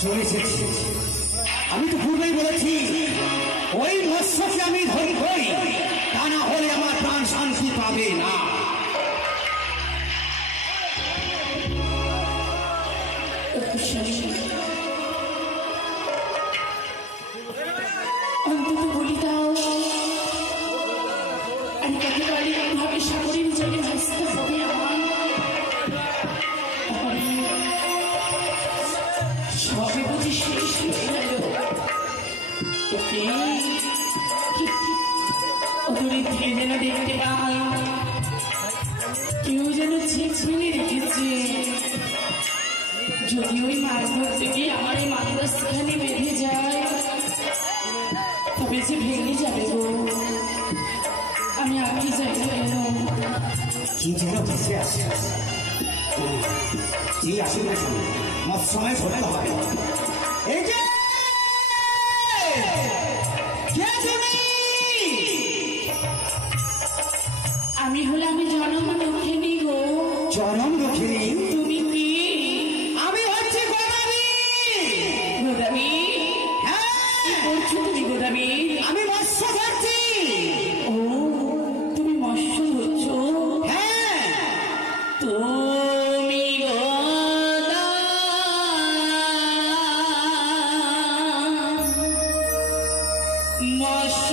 চলে এসেছি। আমি তো পূর্বেই বলেছি ওই মৎস্যকে আমি ধরি করি, তা না হলে আমার প্রাণ শান্তি পাবে না। অন্তত বলি দাও, আমি তাকে পারি ভাবে সাগরের জলে ভাসতে হবে আমার। সবে বুঝি শেষ হয়ে গেল। ওদূরে থেকে যেন দেখতে পাই কেউ যেন ছিঁচড়ে রেখেছে। যদি ওই মাছ ধরতে গিয়ে আমার এই মাদ্রাসাখানে বেঁধে যায় তবে যে ভেঙে যাবে গো। আমি আগে যাই কেন? কি যেন ভেসে আসে, কি আসে না মৎস্যময় ধরতে হবে। এই যে আমি হলাম জনম দুঃখিনী গো। জনম দুঃখিনী? তুমি কি? আমি হচ্ছি গোদাবি। গোদাবি? হ্যাঁ। কি করছো তুমি গোদাবি? আমি মৎস্য ধরছি। ও, তুমি মৎস্য ধরছো? হ্যাঁ। তুমি গোদা মৎস্য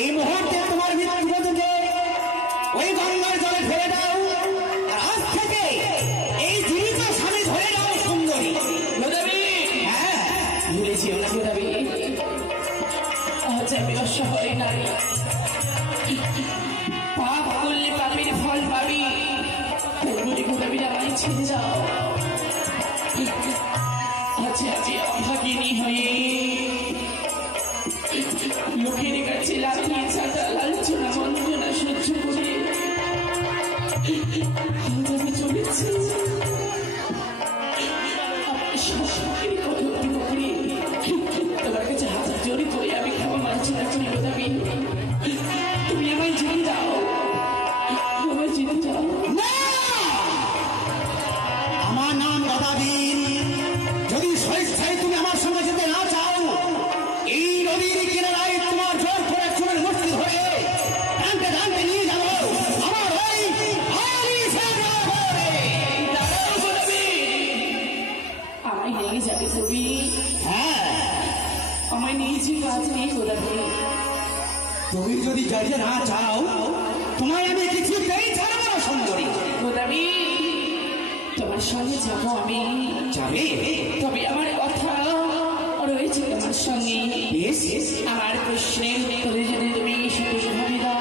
এই মুহূর্তে তোমার মৃত্যু ওই গঙ্গার জলে ফেলে দাও। নাই। পাপ করলে পাপের ফল পাবি, বলি গোদাবি আমায় ছেড়ে যাও। আচ্ছা আজ অভাগিনী হয়ে লোকের কাছে লাঠিয়ে চাটা লাঞ্ছনা বঞ্চনা সহ্য করে আমি চলেছি। তোমার কাছে হাত জড়ি করে আমি ক্ষমা মানছি না গোদাবি, তুমি আমায় যেতে যাও, আমায় যেতে যাও। আমার নাম গদাবীর। যদি স্বেচ্ছায় তুমি আমার সঙ্গে যেতে না চাও, এই নদীর কিনারায় তোমার জোর করে চুলের মুষ্টি ধরে টানতে টানতে নিয়ে যাবো আমার ওই আমায় নিয়ে যাবে তুমি? হ্যাঁ, আমায় নিয়েছি কাজ নেই গোদাবি। তুমি যদি যাইতে না চাও, তোমায় আমি কিছুতেই ছাড়বো না সুন্দরী। গোদাবি তোমার সঙ্গে যাবো আমি। যাবে? তবে আমার কথা রয়েছে তোমার সঙ্গে। আমার প্রশ্নের উত্তরে যদি তুমি সঠিকভাবে দাও,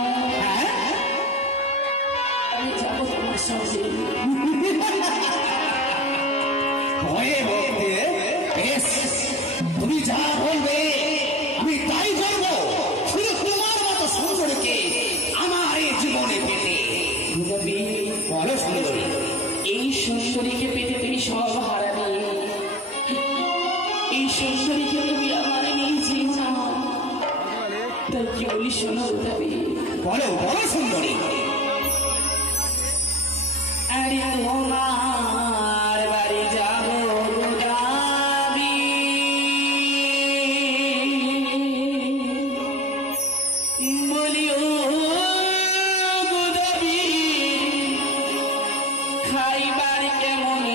আমি যাবো তোমার সঙ্গে। তুমি যা বলবে আমি তাই করবো, শুধু তোমার মতো সুন্দরীকে আমার এই জীবনে পেতে। গোদাবি বলো সুন্দরী, এই সুন্দরীকে পেতে তুমি সব হারাবে। এই সুন্দরীকে তুমি আমার নিয়েছি না, তাই কি বলি শোনো গোদাবি। বলো বলো সুন্দরী। আরে তোমার বাড়ি যাবো গোদাবি, বলিও গোদাবি খাইবার কেমন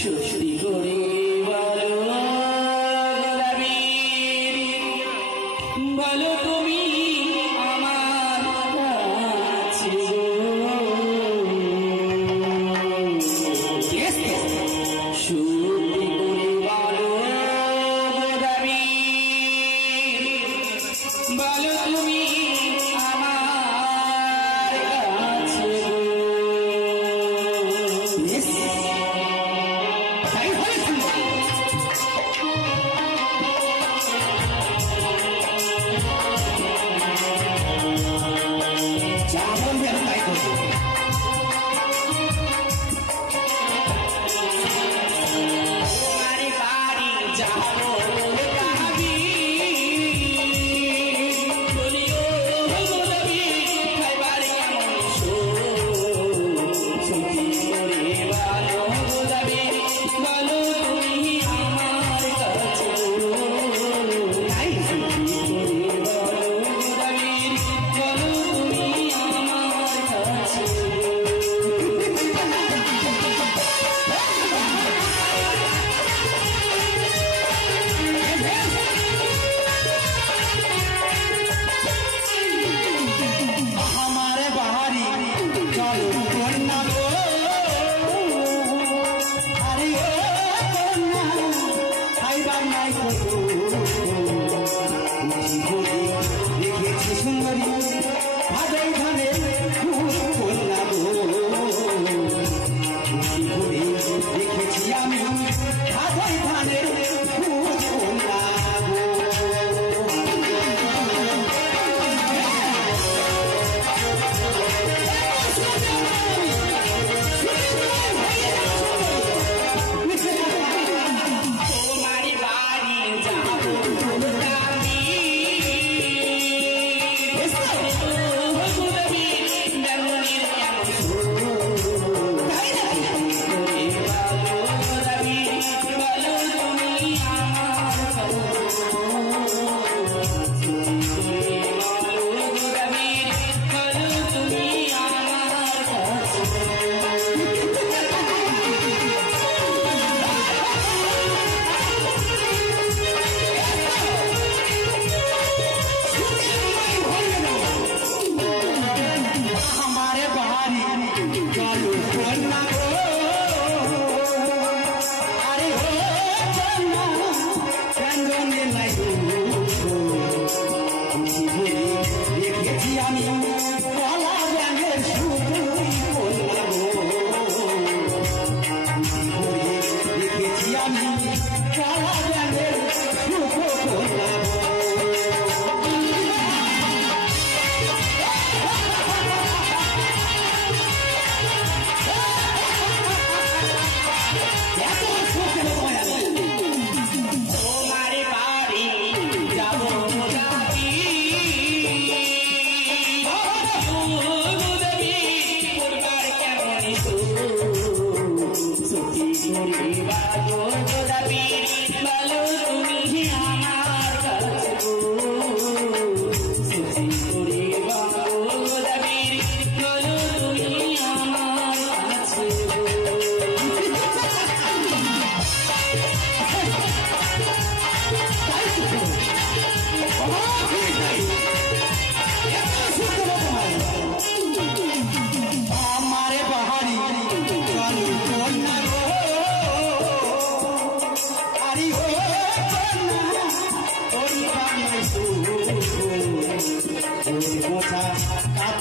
সত্যি করে বলো গোদাবি, বলো তুমি আমার কাছে সত্যি করে বলো গোদাবি, বলো তুমি আমার কাছে তাই হয় সুন্দরী। যা বলবে আমি তাই করবো। তোমার বাড়ি যাবো গোদাবি,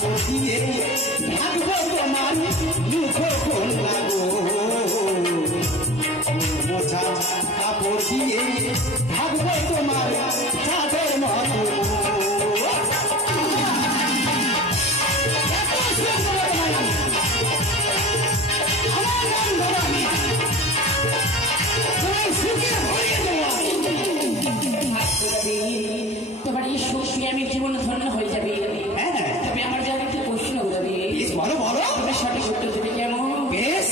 কাপড় দিয়ে ঢাকবো তোমার মুখ কন্যা গো মোছা কাপড় দিয়ে ঢাকবো তোমার চাঁদের মতো তোমার এই সুখে আমি জীবন ধন্য হয়ে যাবে। তবে আমার যার একটা প্রশ্ন গোদাবি, বলো বলো, তুমি সঠিক উত্তর দেবে কেমন? বেশ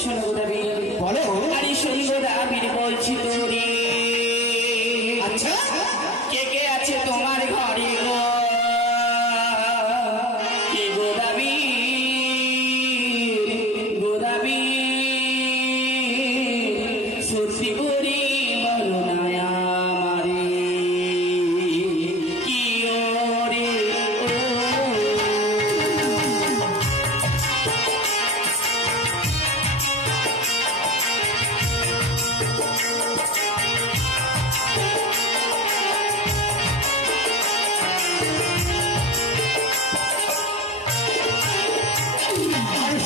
শোনো গোদাবি, বলো। আরে শোনি গোদাবির বলছি তোরে, আচ্ছা কে কে আছে তোমার ঘরে গো? কে গোদাবি গোদাবি সত্যি করে বলো না আমারে কি ওরে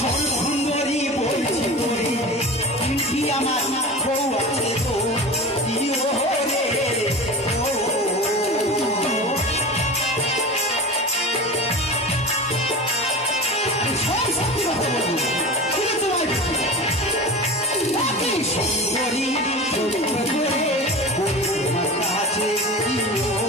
ও সুন্দরী বলছি তোরে কি আমার বউ আছে তো কি রে ও সব সত্যি কথা বলবো কিন্তু তোমার সুন্দরী করে তোমার কাছে কি রে ও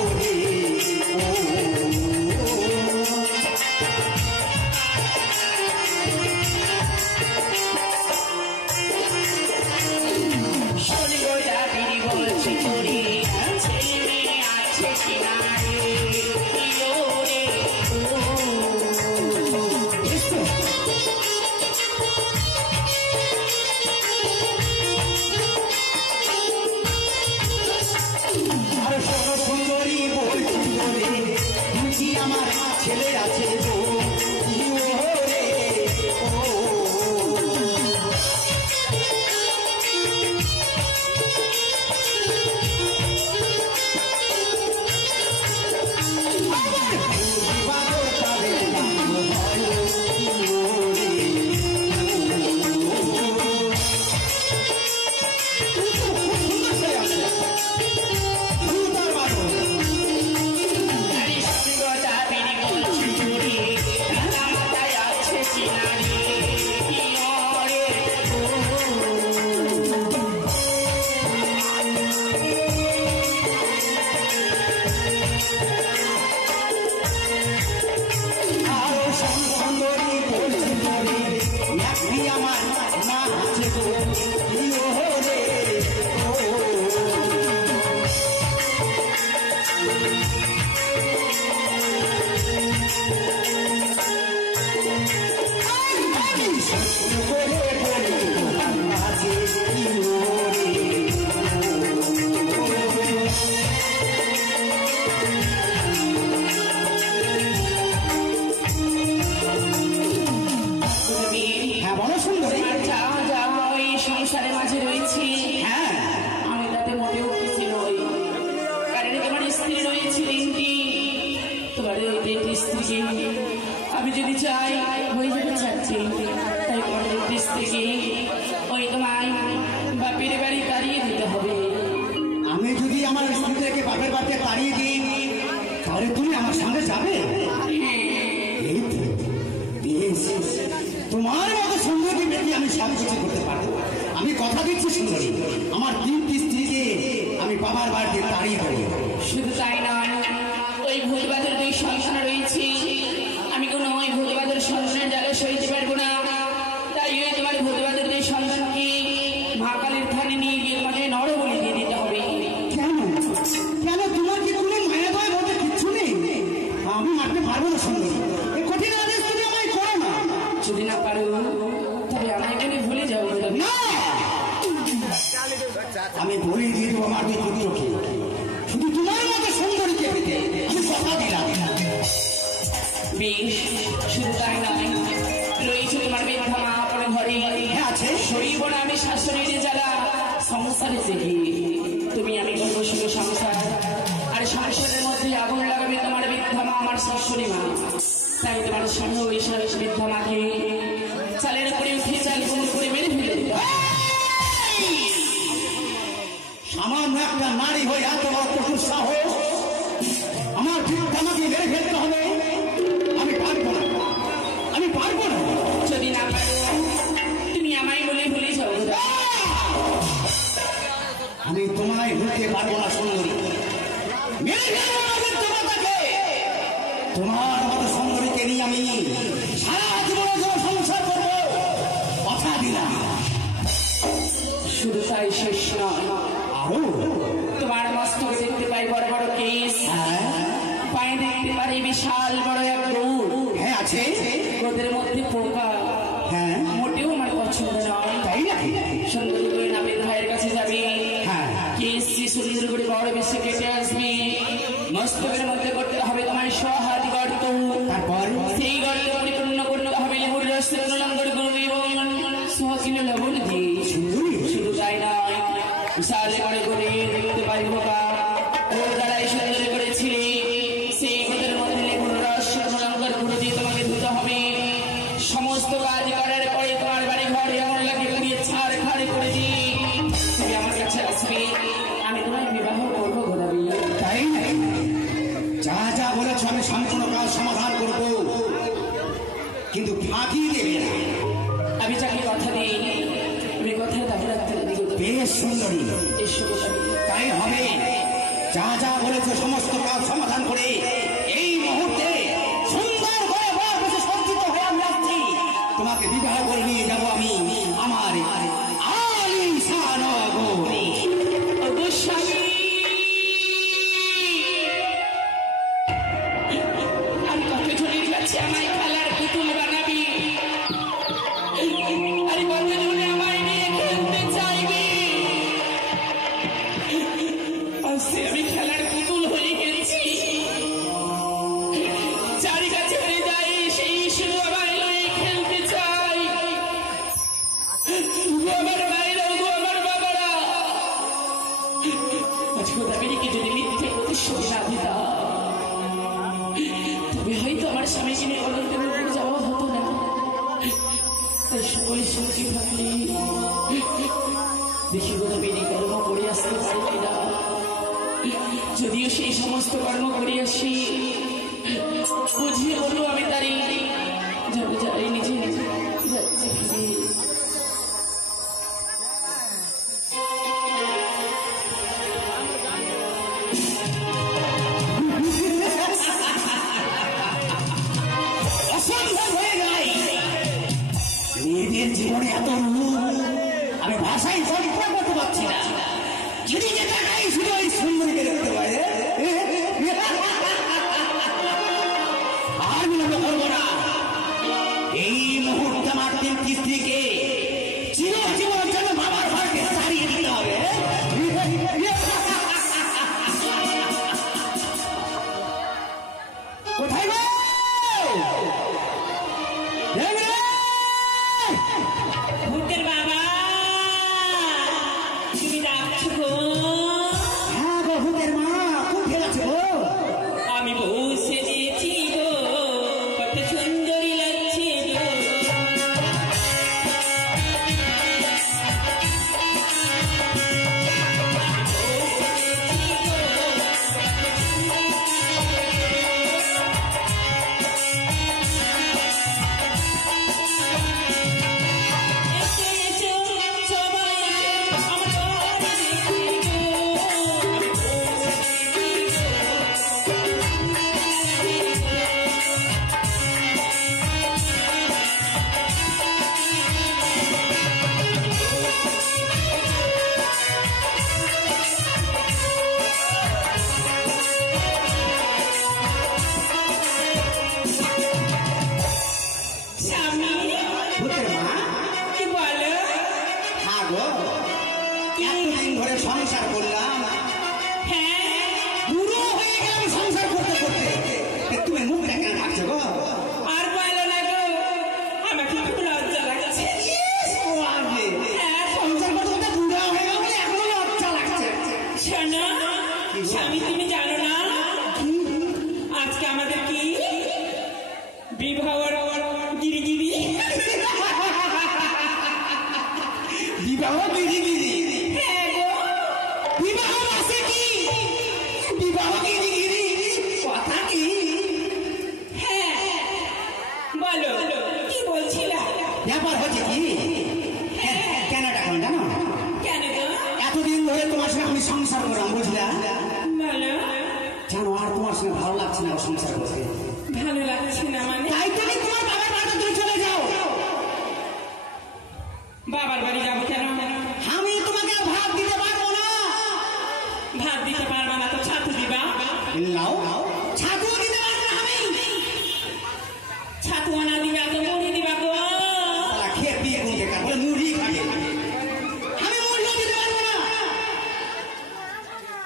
আমার ছেলে আছে গো রে ও সংসারের মাঝে রয়েছি, আমি তাতে মোটেও খুশি নই। কারণ তোমার স্ত্রী রয়েছে তিনটি, তোমার ওই তিনটি স্ত্রীকে আমি যদি চাই হয়ে যেতে চাচ্ছি, তাই তোমার তিনটি স্ত্রীকে ওই তোমায় বাপের বাড়ি তাড়িয়ে দিতে হবে। আমি যদি আমার স্ত্রীদেরকে বাপের বাড়িতে তাড়িয়ে দিই তাহলে তুমি আমার সঙ্গে যাবে? তোমার মতো সুন্দরী মেয়েকে আমি সব কিছু করতে পারবো। আমি কথা দিচ্ছি সুন্দরী, আমার তিনটি স্ত্রীকে আমি বাবার বাড়িতে তাড়িয়ে দেবো। শুধু তাই নয়, ওই ভূতবাদের দুই সন্তান রয়েছে, আমি কোনো ওই ভূতবাদের সন্তানের জায়গা সইতে পারবো না। তাই ওই তোমার ভূতবাদের দুই সন্তানকে মহাকালীর থানে নিয়ে গিয়ে তোমাকে নরবলি দিয়ে দিতে হবে। কেন কেন তোমার কি কোনো মায়া দয়া বলতে কিচ্ছু নেই? আমি মারতে পারবো না সুন্দরী, এই কঠিন আদেশ তুমি আমায় করো না। যদি না পারো তবে আমায় বলে ভুলে যাবো না। আমি বলে দিয়ে দেবো আমার দুই পুত্রকে, শুধু তোমার মতো সুন্দরীকে পেতে আমি কথা দিলাম। বেশ, শুধু তাই নয়, রয়েছে তোমার বৃদ্ধা মা আপনার ঘরে আছে, শরীর বলে আমি শাশুড়ির যারা সংসারে জেগে তুমি আমি করবো শুধু সংসার, আর সংসারের মধ্যে আগুন লাগাবে তোমার বৃদ্ধা মা আমার শাশুড়ি মা। তাই তোমার সামনে ওই বৃদ্ধা মাকে চালের উপরে উঠিয়ে চাল কোমর করে মেরে ফেলে দিল। সামান্য একটা নারী হয়ে এত বড় কঠোর সাহস, আমার বৃদ্ধা মাকে মেরে ফেলতে হবে? আমি পারবো না, আমি পারবো না। যদি না পারো তুমি আমায় বলে ভুলে যাও। আমি তোমায় ভুলতে পারবো না সুন্দরী। মেরে ফেলবো না বৃদ্ধা মাতাকে। তোমার মতো সুন্দরীকে নিয়ে আমি সারা জীবনের জন্য সংসার করবো, কথা দিলাম। শুধু তাই শেষ নয়, আরো তোমার মস্তকে দেখতে পাই বড় বড় কেস, পায়ে দেখতে পারি বিশাল বড় এক গরু। হ্যাঁ আছে। ওদের মধ্যে পোকা, হ্যাঁ মোটেও আমার পছন্দ নয়। তাই নাকি? সুন্দর করে নামের ভাইয়ের কাছে যাবি, হ্যাঁ কেস সুন্দর করে বড় বেশি কেটে আসবি। মস্তকের মধ্যে করতে হবে তোমার সহাতি গর্ত, তারপর সেই গর্ত পরিপূর্ণ করতে হবে লেবুর রস লঙ্গর গরু এবং সহকিলো লবণ দিয়ে। শুধু তাই নয়, বিশাল বড় করে দেখতে পারি পোকা, ওর দ্বারাই সুন্দর করেছিলি। সেই গোদের মধ্যে লেবুর রস লঙ্গর গুঁড়ো দিয়ে তোমাকে ধুতে হবে। সমস্ত কাজ করার পরে তোমার বাড়ি ঘরে এমন লাগে পুড়িয়ে ছাড় খাড়ে করে দিই। তুমি আমার কাছে আসবে, আমি তোমায় বিবাহ করবো গোলাপি। তাই নাকি? যা যা বলেছো আমি সম্পূর্ণ কাজ সমাধান করবো, কিন্তু ফাঁকি দেবে না। আমি যাকে কথা দিই তুমি কথায় দাবি রাখতে দিকে। বেশ সুন্দরী, এসো গোলাপি। তাই হবে। যা যা বলেছো সমস্ত কাজ সমাধান করে এই মুহূর্তে সুন্দর করে বর বসে সজ্জিত হয়ে আমি আসছি। তোমাকে বিবাহ করে নিয়ে যাবো আমি আমার আলিশান নগরে। ওগো স্বামী, আমি কতজনের কাছে আমায় খেলার পুতুল বানাবি, আর কতজনে আমায় নিয়ে খেলতে চাইবে। আজকে আমি খেলার পুতুল হয়ে গেছি। চারি কাছে হয়ে যাই, সেই শুধু আমায় নিয়ে খেলতে চাই। আমার মায়েরা, আমার বাবারা, আজকে দাবিকে যদি মিথ্যে প্রতিশোধ না দিতাম, তবে হয়তো আমার স্বামীকে নিয়ে অনন্তের উপর যাওয়া হতো না। তাই সকলে সুখী থাকলে দেখি গোলাপের কর্ম করে আসতে পারি না। যদিও সেই সমস্ত কর্ম করে আসি, বুঝিয়ে বলবো আমি তারই যাবে যাই নিজে যাচ্ছে ফিরে। অসম্ভব হয়ে যায় মেয়েদের জীবনে এত রূপ, আমি ভাষায় কল্পনা করতে পারছি না। যদি যেটা নাই শুধু ওই সুন্দরীকে দেখতে পারে, আর বিলম্ব করবো না। এই মুহূর্তে আমার তিনটি স্ত্রীকে চিরজীবনের জন্য বাবার ঘরকে ছাড়িয়ে দিতে হবে। কোথায় গো? ভূতের বাবা, তুমি ডাকছো গো? হ্যাঁ গো ভূতের মা, কোথায় আছো গো? আমি বসে দিয়েছি গো, কত সুন্দরী লাগছে গো। ব্যাপার হচ্ছে কি কেন ডাকলাম জানো? কেন গো? এতদিন ধরে তোমার সঙ্গে আমি সংসার করলাম, বুঝলা? বলো। জানো আর তোমার সঙ্গে ভালো লাগছে না সংসার করতে। ভালো লাগছে না মানে? তাই তুমি তোমার বাবার বাড়িতে তুমি চলে যাও। বাবার বাড়ি যাবো কেন? আমি তোমাকে ভাত দিতে পারবো না। ভাত দিতে পারবা না তো ছাতু দিবা? নাও ছাতু দিতে পারবো না আমি। ছাতু আনা দিবা তো মুড়ি দিবা গো? খেয়ে দিয়ে কোনকে কাটবে মুড়ি খাবে। আমি মুড়িও দিতে পারবো না।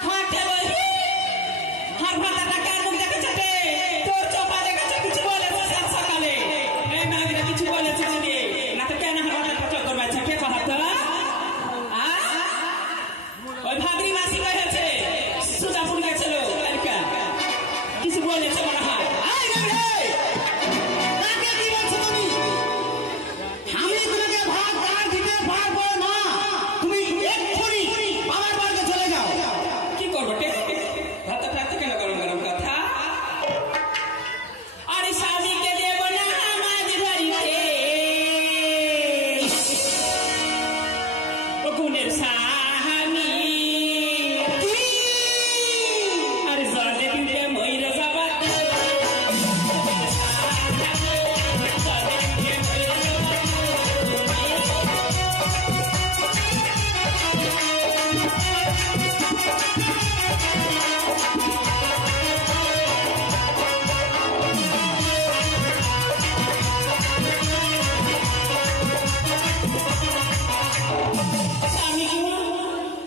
হাতে বসে হাত ভাতাটা কার মুখ দেখেছে রে? তোর চোপা দেখেছে কিছু বলেছে সাত সকালে? এই মাগিরা কিছু বলেছে যদি না তো কেন হাত ভাতা করবাছে কে কথা তো? ওই ভাদ্রি মাসি করেছে সুজাপুর গেছিল কালকা কিছু বলেছে মনে হয়। কাকে কি বলছো তুমি? আমি তোমাকে ভাত আর দিতে পারবো না। তুমি এক্ষুনি বাবার বাড়িতে চলে যাও। কি করবো রে? ভাত খাতে কেন গরম গরম কথা? আরে স্বামীকে দেব না মাঝ ধরিতে ও গুণের স্বামী আর জলে দিতে ময়ূর যাবা স্বামী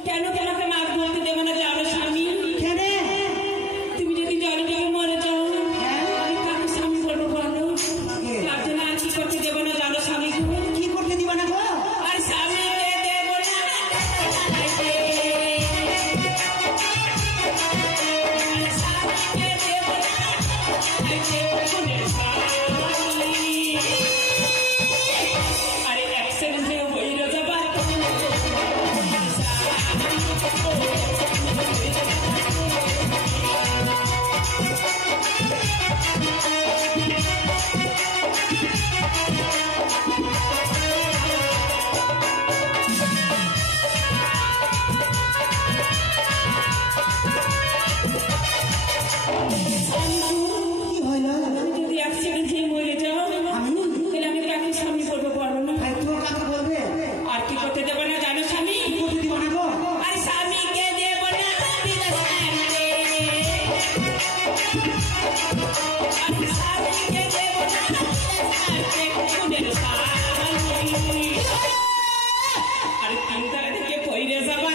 কেন তোমাকে মাছ ধরতে দেবো না জানো স্বামী? কেন? তুমি যদি জলে ডুবে মরে যাও আমি কাকে স্বামী বলবো বলো? তার জন্য আর কি করতে দেবো না জানো স্বামী? কি করতে দিবা না গো? আর স্বামীকে দেবো না স্বামীকে দেবো না আরে অ্যাক্সিডেন্টে বইরে যাবা কি হইলো? যদি অ্যাক্সিডেন্টে মরে যাও তাহলে আমি কাকে স্বামী বলবো বলো না? ভাই তোর কাকে বলবে? আর কি করতে দেবো না জানো স্বামী? করতে দিবা না গো? আর স্বামীকে দেবো না আর স্বামীকে দেবো না আর তিনতলা থেকে পইরে যাবা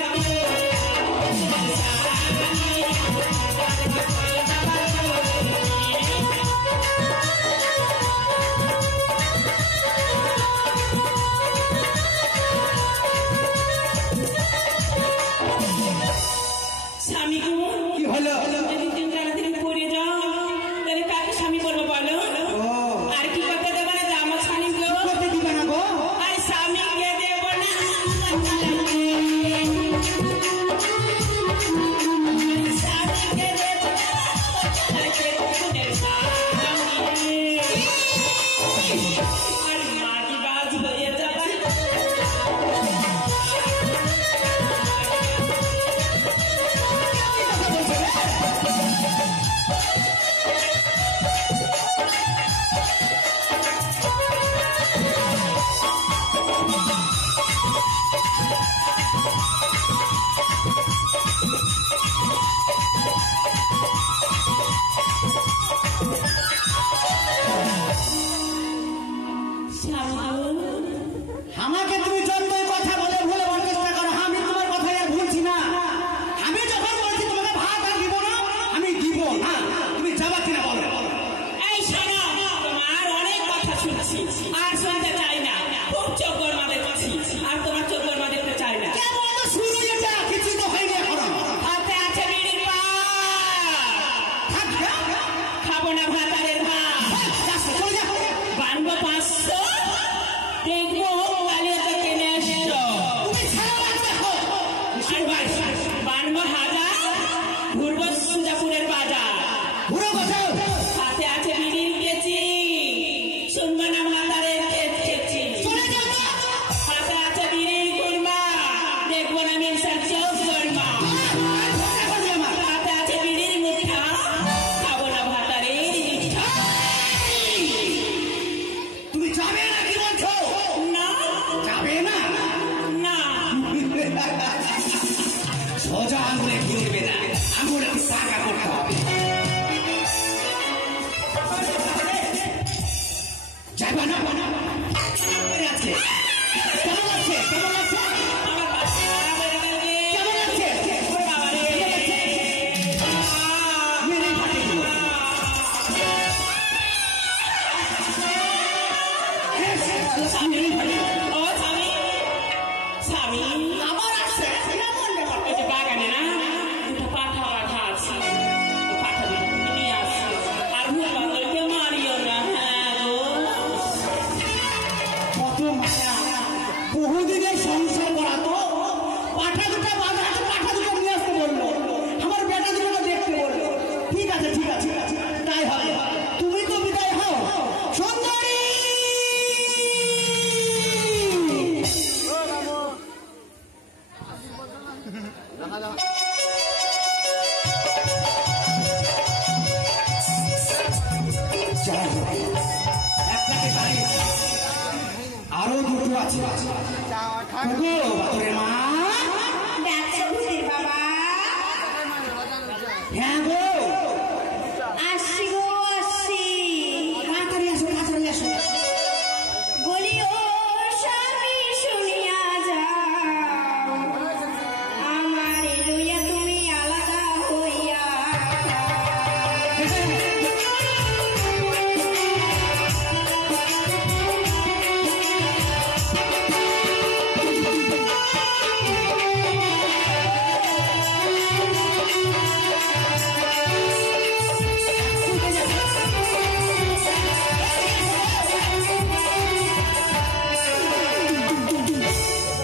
স্বামী কি হলো? যদি তিনতলা থেকে পড়ে যাও তাহলে কাকে স্বামী বলবো বলো? ও আর কি করতে দেবো না যে আমার স্বামী গো? করতে দিবা না গো? আর স্বামীকে দেবো না স্বামীকে দেবো না আর মাটি বাজ হয়ে যাবে আমাকে তুমি যতই কথা বলে ভুলবার চেষ্টা করো, আমি তোমার কথাই আর ভুলছি না। আমি যখন বলছি তোমাকে ভাত আর দিব না, আমি দিব না। তুমি যাবা কিনা বলো? এই শোনো তোমার অনেক কথা শুনছি আর শুনতে চাই না। খুব চোখ গরমা দেখছি আর তোমার চোখ গরমা দেখতে চাই না। কেমন শুরু এটা? কিছু তো হয়নি এখনো। হাতে আছে বিড়ির পাত থাকবে? খাবো না ভাতারের ভাত যাচ্ছে, চলে যা। বানবো 500 দেখবো কালিয়া তো কিনে এসছো তুমি ছাড়া লাগবে হো। বানবো হাজার ঘুরবো সুজাপুরের বাজার ঘুরো কোথাও? হাতে আছে বিড়ির কেচি শুনবো না ভাতারের কেচি চলে যাই হোক, একটাকে গাড়ি আরো দুটো আছে। বাতরের মা, বাবা হ্যাঁ গো, আসছি গো আসছি। তাড়াতাড়ি আসো, তাড়াতাড়ি আসো। বলি ও স্বামী শুনিয়া যাও, আমার লইয়া তুমি আলাদা হইয়া।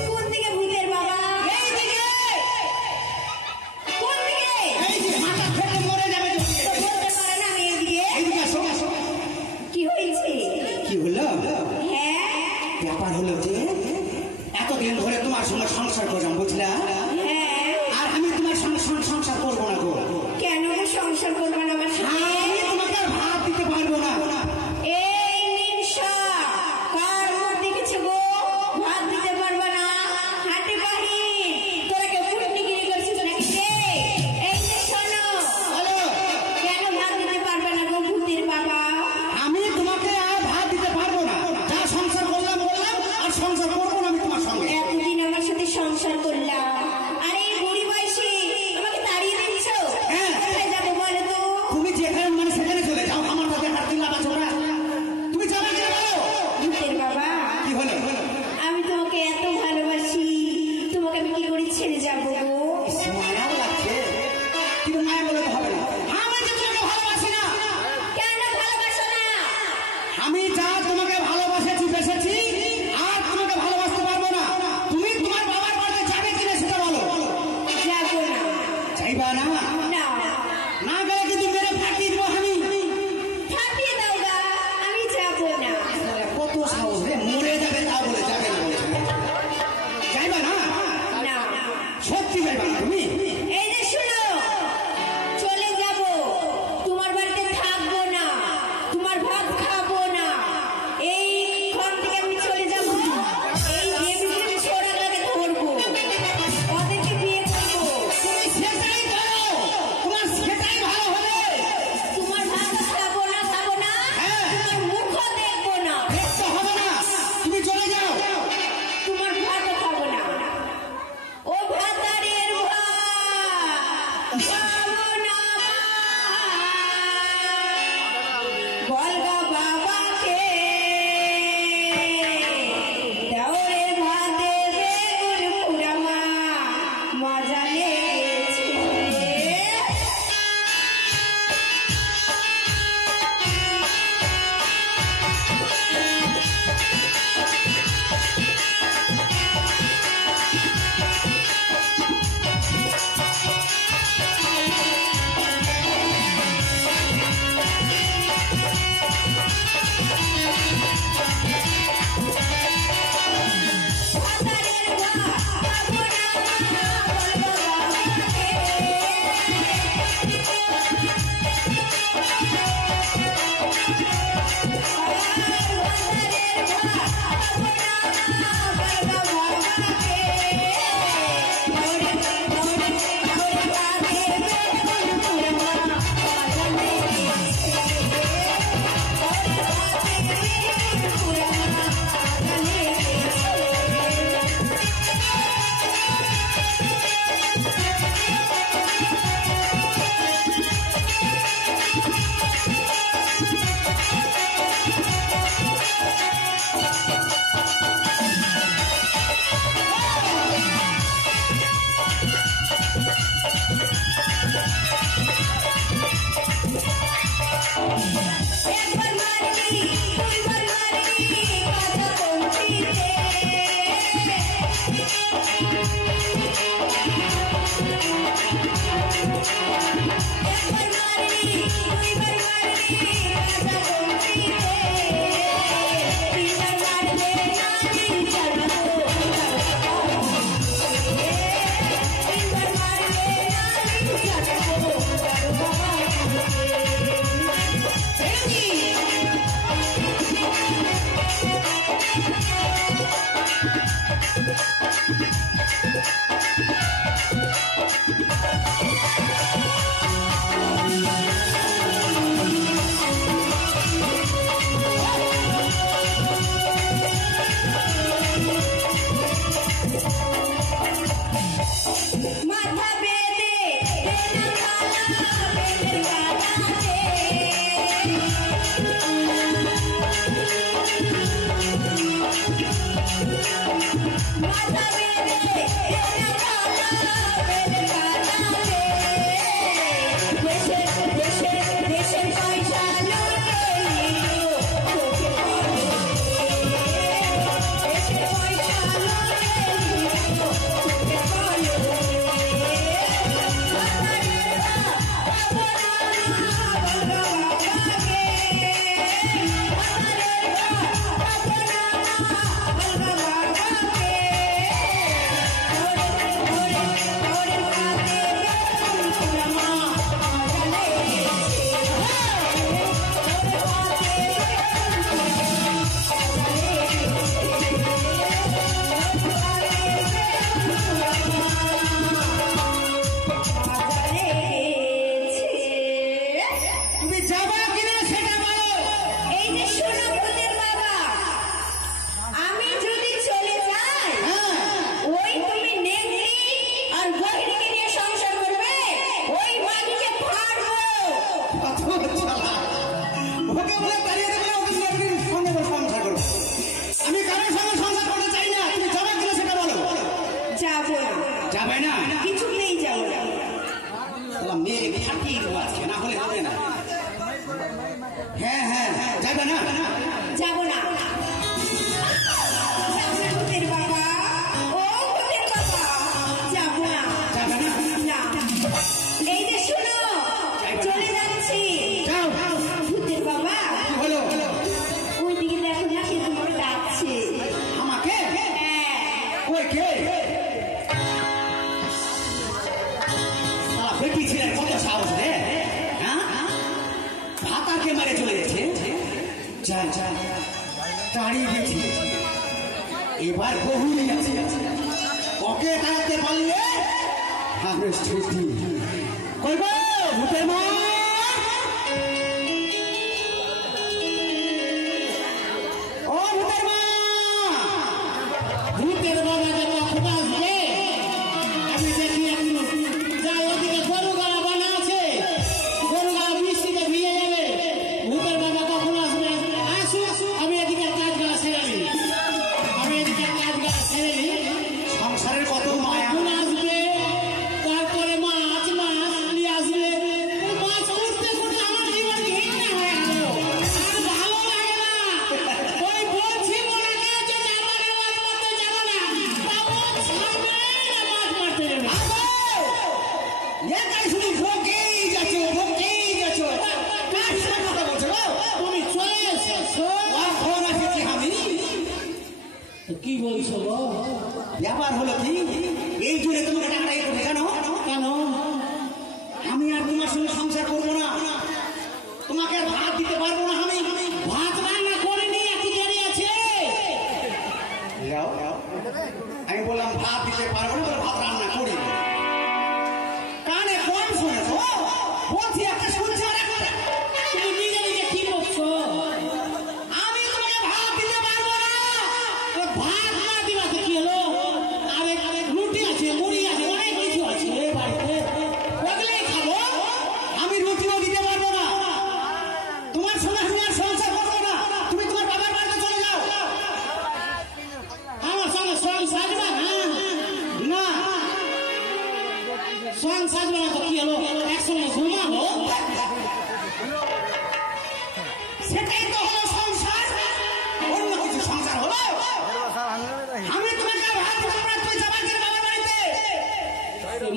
কোন দিকে ভূতের বাবা? এই দিকে, কোন দিকে? এই যে মাথা ফেটে মরে যাবে যদি। তো বলতে পারে না আমি এদিকে? এইদিকে আসো, আসো। কি হয়েছে? কি হলো? হ্যাঁ ব্যাপার হলো যে এতদিন ধরে তোমার সঙ্গে সংসার করলাম, বুঝলা? হ্যাঁ, আর আমি তোমার সঙ্গে সংসার করবো না গো। কেন গো সংসার করবেন আমার সাথে? আমি তোমাকে আর ভাত দিতে পারবো না। এই নিশা কার মুখ দেখেছে গো? ভাত দিতে পারবা না? হাটে বাহির তোরা কেউ ফুটনিগিরি করছিস নাকি রে? এই যে শোনো, হ্যালো, কেন ভাত দিতে পারবে না গো ভূতের বাবা? আমি তোমাকে আর ভাত দিতে পারবো না। যা সংসার করলাম বললাম, আর সংসার করবো না আমি তোমার সঙ্গে। এতদিন আমার সাথে সংসার করলাম, আর এই বুড়ি বয়সে আমাকে তাড়িয়ে দিচ্ছ? হ্যাঁ। কোথায় যাবো বলো তো? তুমি যেখানে মানে সেখানে চলে যাও, আমার কাছে হাত দিলা বা ছোড়া। তুমি যাবে কি বলো? ভূতের বাবা, কি হলো? আমি তোমাকে এত ভালোবাসি, তোমাকে আমি কি করে ছেড়ে যাবো গো? মায়াও লাগছে, কিন্তু মায়া বলে তো হবে না। আমি যে তোমাকে ভালোবাসি না। কেন ভালোবাসো না? আমি যা তোমাকে ভালোবাসেছি বেসেছি, আর তোমাকে ভালোবাসতে পারবো না। তুমি তোমার বাবার বাড়িতে যাবে কিনা সেটা বলো। যাবো না। যাইবা না? না, না গেলে কিন্তু মেরে ফাটিয়ে দেবো আমি। ফাটিয়ে দাও গা, আমি যাবো না। কত সাহস রে, মরে যাবে তা বলে যাবে না বলছে। যাইবা না? না, সত্যি যাইবা না তুমি? এই যে শুনো, চলে যাবো, তোমার বাড়িতে থাকবো না, তোমার ভাত খাবো না। এইখান থেকে আমি চলে যাবো, এই দেবী ছোড়াটাকে ধরবো, ওদেরকে বিয়ে করবো। তুমি সেটাই করো, তোমার সেটাই ভালো হবে। তোমার ভাত খাবো না, খাবো না, হ্যাঁ। তোমার মুখও দেখবো না, দেখতে হবে না, তুমি চলে যাও। তোমার ভাতও খাবো না। ও ভাতারের ভাত খাবো না, বলগা বাবাকে দেওরের ভাতে বেগুন পুরামা মজা লেগেছে। ভাতারের ভাত খাবো না, বলগা বাবাকে একবার মারলি, দুইবার মারলি, কথা পৌঁছিতে। একবার মারলি, দুইবার মারলি, কথা পৌঁছিতে। তিনবার মারলে নানি চালাবো, তিনবার মারলে নানি চালাবো, বাবা ভোগে বলে দাঁড়িয়ে দেখলে ওকে সঙ্গে সংসার করবো। আমি কারোর সঙ্গে সংসার করতে চাই না। তুমি যাবে কিনা সেটা বলো। যাবো না। যাবে না? কিছুতেই যাবো না। মেয়ে ফাটিয়ে দেবো আজকে, না হলে হবে না। হ্যাঁ হ্যাঁ যাবে না? যাবো না। ভূতের বাবা, ও ভূতের বাবা, যাবো না। যাবে না? না। এই যে শোনো, চলে যাচ্ছি। যাও। ভূতের বাবা, কি হলো? ওইদিকে দেখো না, সে তোমাকে ডাকছে। আমাকে? হ্যাঁ। ওই কে? বেটি ছিলেন, কত সাহস রে? হ্যাঁ, ভাতাকে মারে চলে গেছে। যা যা দাঁড়িয়ে গেছে, এবার বহুরই আছে। ওকে তাড়াতে পারলে আমি ছুটি করবো। ভূতের মা, ও ভূতের মা, ভূতের বাবাকে কখন আসবে? আমি দেখি একটু যাই, ওদিকে গরু গাড়া বানা আছে, গরু গাড়া বৃষ্টিতে ভিজে যাবে। ভূতের বাবা কখন আসবে? আসুক, আমি এদিকে কাজ গাড়া সেরে নিই। সংসারের কত মায়া। আসবে, তারপরে মাছ নিয়ে আসবে। মাছ করতে করতে আমার জীবন ঘৃণা হয়ে গেল, আর ভালো লাগে না। ওই বলছি মনে গেছে যাবো না, মাছ মারতে যাবো না, বাবু ছাড়বে না, মাছ মারতে যাবে। এটাই শুধু ভোগেই যাচ্ছ, ভোগেই যাচ্ছ। কার সাথে কথা বলছো? তুমি চলে এসেছো। এখন আসছি আমি। কি বলছো গো? ব্যাপার হলো কি, এই জন্য তোমাকে টাকাটাই করবে। জানো কেন? আমি আর তোমার সঙ্গে সংসার করবো না, তোমাকে আর ভাত দিতে পারবো না। আমি ভাত রান্না করিনি, একটু দেরি আছে। আমি বললাম ভাত দিতে পারবো না, ভাত রান্না করি। কানে কম শুনেছো? বলছি একটা শুনছি আর একটা। তুমি নিজে নিজে কি বলছো? আমি তোমাকে ভাত দিতে পারবো না। ভাত না দিবাতে কি হলো? আরে রুটি আছে, মুড়ি আছে, অনেক কিছু আছে বাড়িতে, ওগুলোই খাবো। আমি রুটিও দিতে পারবো না, তোমার সঙ্গে আমি আর সংসার করবো না। তুমি তোমার বাবার বাড়িতে চলে যাও। আমার সঙ্গে সং সাজবা না, না সং সাজবা না তো কি হলো? একসঙ্গে ঘুমাবো, সেটাই তো হলো সংসার। অন্য কিছু সংসার হলো? আমি তোমাকে ভাত দিতে পারবো না, তুই যাবা কিনা বাবার বাড়িতে?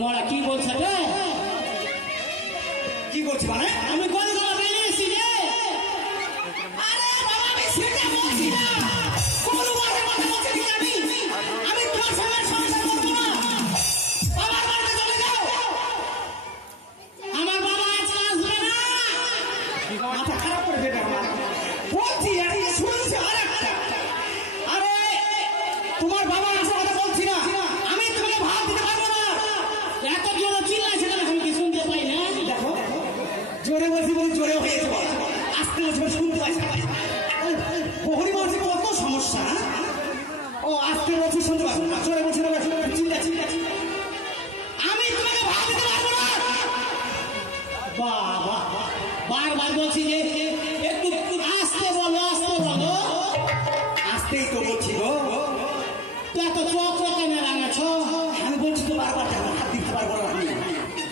মোরা কি বলছে রে? কি বলছি মানে? আমি গলি গলা বেরিয়েছি রে। আরে বাবা, আমি সেটা বলছি না, কোন বারে কথা বলছি কি আমি? আমি তোমার সঙ্গে সংসার করবো না, বাবার বাড়িতে চলে যাও। আমার বাবা আজকে আসবে না। মাথা খারাপ করে দেবে আমার। বলছি আর শুনছি আর একটা। আরে তোমার বাবা আসার কথা বলছি না, আমি তোমাকে ভাত দিতে পারবো না। এত জোরে চিল্লাইছে কেন? আমি কি শুনতে পাই না? দেখো, জোরে বলছি বলে জোরে হয়ে যাবো, আস্তে আস্তে শুনতে পাই। বহুরি বলছি কত সমস্যা। ও আস্তে বলছি শুনতে পাবো না, জোরে বলছি চিল্লা চিল্লা। আমি তোমাকে ভাত দিতে পারবো না। বাবা, বারবার বলছি যে একটু আস্তে বলো, আস্তে বলো। আস্তেই তো বলছি গো। এত চোখ কেন রাঙাছ? আমি বলছি তো বারবার যাবো, হাত দিতে পারবো না আমি।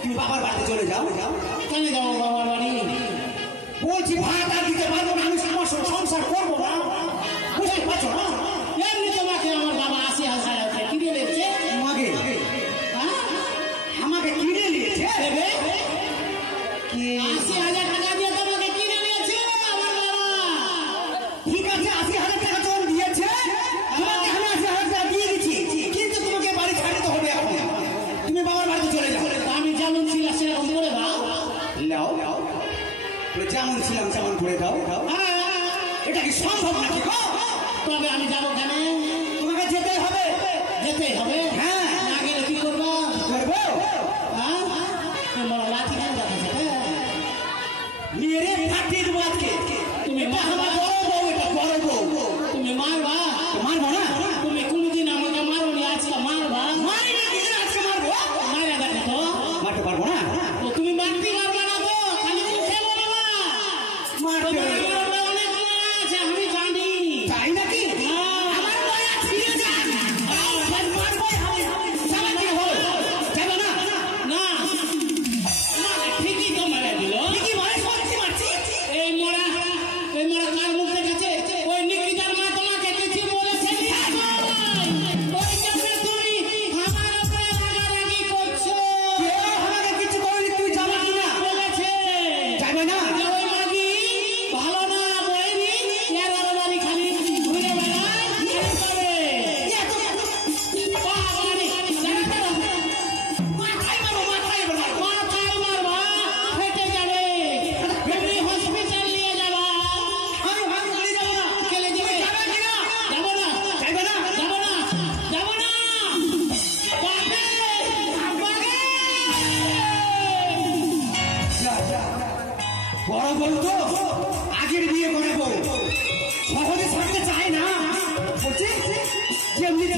তুমি বাবার বাড়িতে চলে যাও। কেন যাবো বাবার বাড়ি? বলছি ভাত আর দিতে পারবো না, আমি সংসার করবো না, বুঝতে পারছো না? এমনি তোমাকে আমার বাবা 80,000 কিনে নিয়েছে। আমাকে? আমাকে কিনে নিয়েছে? 80,000 টাকা দিয়ে তোমাকে কিনে নিয়েছে আমার বাবা। ঠিক আছে, 80,000 টাকা যখন দিয়েছে, তোমাকে আমি 80,000 টাকা দিয়ে দিচ্ছি, কিন্তু তোমাকে বাড়ি ছাড়তে হবে এখন। তুমি বাবার বাড়িতে চলে যাও। আমি যেমন ছিলাম সেরকম করে দাও। যেমন ছিলাম তেমন করে দাও। এটা কি সম্ভব নাকি গো? তবে আমি যাবো কেন? তোমাকে যেতে হবে। যেতেই হবে? হ্যাঁ। না গেলে কি করবো? করবো লাঠি কেন দেখাচ্ছে? মেরে ফাটিয়ে দেবো আজকে। তুমি আমার বড় বউ, এটা বড় বউ। তুমি মারবা? মারবো না। তুমি কোনদিন আমাকে মারো নি, আজকে মারবা? মারি না, আজকে মারবো। মারা দেখো তো। মারতে পারবো না। তুমি মারতে পারবে না তো, খালি মুখে বলবা। মারতে করছি যেমনি